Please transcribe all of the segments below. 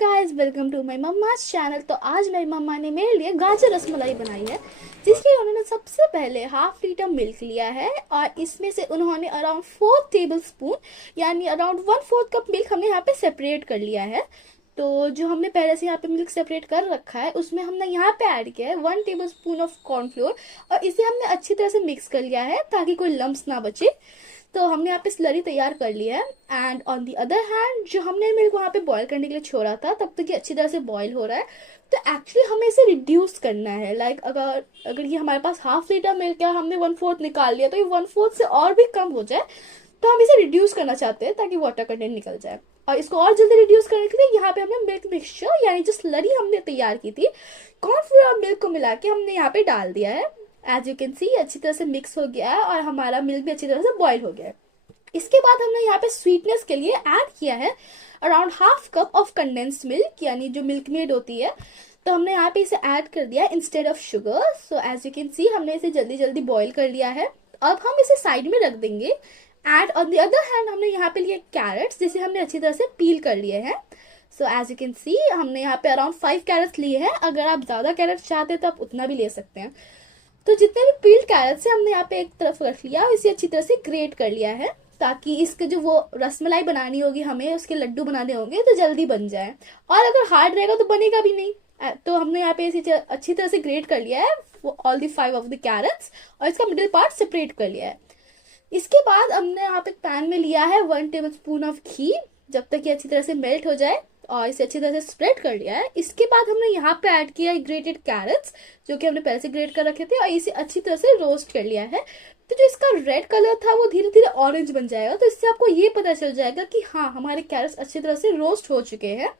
Guys, welcome to my mamma's channel. तो आज मेरी मम्मा ने मेरे लिए गाजर रसमलाई बनाई है, जिसके उन्होंने सबसे पहले हाफ लीटर मिल्क लिया है और इसमें से उन्होंने अराउंड 4 टेबल स्पून यानी अराउंड 1/4 कप मिल्क हमने यहाँ पे सेपरेट कर लिया है। तो जो हमने पहले से यहाँ पे मिल्क सेपरेट कर रखा है उसमें हमने यहाँ पे ऐड किया है 1 टेबल स्पून ऑफ कॉर्नफ्लोर और इसे हमने अच्छी तरह से मिक्स कर लिया है ताकि कोई लम्स ना बचे। तो हमने यहाँ पे स्लरी तैयार कर लिया है and on the other hand जो हमने मिल्क वहाँ पे बॉईल करने के लिए छोड़ा था तब तक ये अच्छी तरह से बॉईल हो रहा है। तो एक्चुअली हमें इसे रिड्यूस करना है। लाइक अगर अगर ये हमारे पास हाफ लीटर मिल्क है, हमने 1/4 निकाल लिया, तो ये 1/4 से और भी कम हो जाए। तो हम इसे रिड्यूस करना चाहते हैं ताकि वाटर कंटेंट निकल जाए। और इसको और जल्दी रिड्यूस करने के लिए यहाँ पे हमने मिल्क मिक्सचर यानी जो स्लरी हमने तैयार की थी कॉर्नफ्लोर और मिल्क को मिला के हमने यहाँ पे डाल दिया है। एज यू कैन सी अच्छी तरह से मिक्स हो गया है और हमारा मिल्क भी अच्छी तरह से बॉईल हो गया है। इसके बाद हमने यहाँ पे स्वीटनेस के लिए ऐड किया है around half cup of condensed milk यानी जो मिल्क मेड होती है। तो हमने यहाँ पे इसे ऐड कर दिया instead of sugar. So as you can see हमने इसे जल्दी जल्दी बॉईल कर लिया है। अब हम इसे साइड में रख देंगे। And on the other hand हमने यहाँ पे लिए कैरेट्स, जिसे हमने अच्छी तरह से पील कर लिए हैं। So as you can see हमने यहाँ पे अराउंड 5 कैरेट्स लिए हैं। अगर आप ज़्यादा कैरेट्स चाहते हैं तो आप उतना भी ले सकते हैं। तो जितने भी पील्ड कैरेट्स हैं हमने यहाँ पे एक तरफ रख लिया और इसे अच्छी तरह से ग्रेट कर लिया है ताकि इसके जो वो रसमलाई बनानी होगी, हमें उसके लड्डू बनाने होंगे तो जल्दी बन जाए। और अगर हार्ड रहेगा तो बनेगा भी नहीं। तो हमने यहाँ पे इसे अच्छी तरह से ग्रेट कर लिया है वो all the 5 of the carrots और इसका मिडिल पार्ट सेपरेट कर लिया है। इसके बाद हमने यहाँ पे पैन में लिया है 1 टेबल स्पून ऑफ घी, जब तक ये अच्छी तरह से मेल्ट हो जाए, और इसे अच्छी तरह से स्प्रेड कर लिया है। इसके बाद हमने यहाँ पे ऐड किया है ग्रेटेड कैरेट्स जो कि हमने पहले से ग्रेट कर रखे थे और इसे अच्छी तरह से रोस्ट कर लिया है। तो जो इसका रेड कलर था वो धीरे धीरे ऑरेंज बन जाएगा। तो इससे आपको ये पता चल जाएगा कि हाँ, हमारे कैरेट्स अच्छी तरह से रोस्ट हो चुके हैं।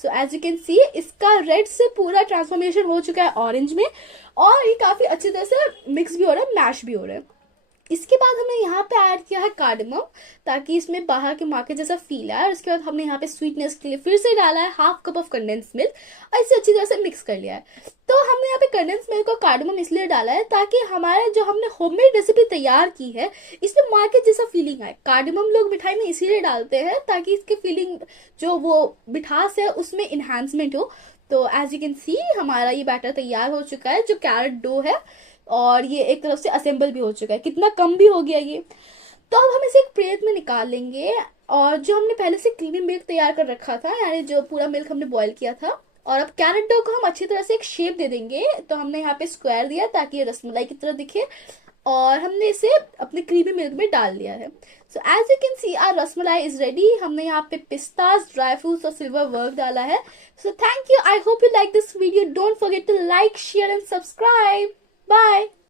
So as you can see इसका रेड से पूरा ट्रांसफॉर्मेशन हो चुका है ऑरेंज में और ये काफी अच्छी तरह से मिक्स भी हो रहा है, मैश भी हो रहा है। इसके बाद हमने यहाँ पे ऐड किया है कार्डमम ताकि इसमें बाहर के माके जैसा फील आए। और इसके बाद हमने यहाँ पे स्वीटनेस के लिए फिर से डाला है half cup of condense milk और इसे अच्छी तरह से मिक्स कर लिया है। तो हमने यहाँ पे कंडेंस मिल्क और कार्डमम इसलिए डाला है ताकि हमारे जो हमने होममेड रेसिपी तैयार की है इसमें मार्केट जैसा फीलिंग आए। कार्डमम लोग मिठाई में इसीलिए डालते हैं ताकि इसकी फीलिंग जो वो मिठास है उसमें इन्हांसमेंट हो। तो एज यू कैन सी हमारा ये बैटर तैयार हो चुका है, जो कैरेट डो है, और ये एक तरफ से असेंबल भी हो चुका है। कितना कम भी हो गया ये। तो अब हम इसे एक प्लेट में निकाल लेंगे और जो हमने पहले से क्रीमी मिल्क तैयार कर रखा था यानी जो पूरा मिल्क हमने बॉईल किया था, और अब कैरेट डो को हम अच्छी तरह से एक शेप दे देंगे। तो हमने यहाँ पे स्क्वायर दिया ताकि ये रसमलाई की तरह दिखे और हमने इसे अपने क्रीमी मिल्क में डाल दिया है। So as you can see our rasmalai is ready. हमने यहाँ पे पिस्तास, ड्राई फ्रूट्स और सिल्वर वर्क डाला है। So thank you, I hope you like this video. Don't forget to like, share and subscribe. Bye.